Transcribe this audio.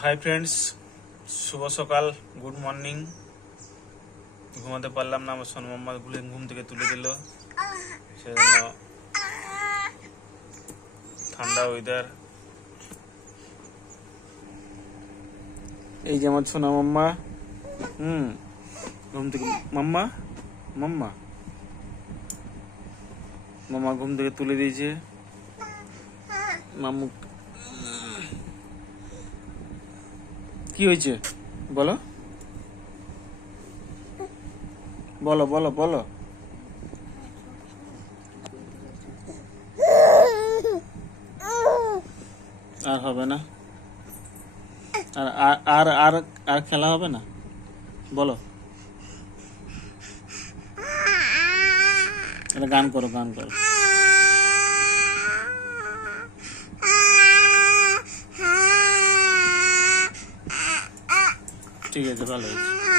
Hi friends, শুভ সকাল, good morning. ঘুমাতে পারলাম না, আমার সোনা মাম্মা ঘুম থেকে তুলে দিল। সেজন্য ঠান্ডা ওয়েদার। এই যে আমার সোনা মাম্মা, ঘুম থেকে মাম্মা মাম্মা মাম্মা ঘুম থেকে তুলে দিয়েছে। মাম্মু কি হয়েছে বলো বলো বলো বলো। আর হবে না, আর আর আর আর খেলা হবে না, বলো। এটা গান করো, গান করো। ঠিক আছে, ভালো হয়েছে।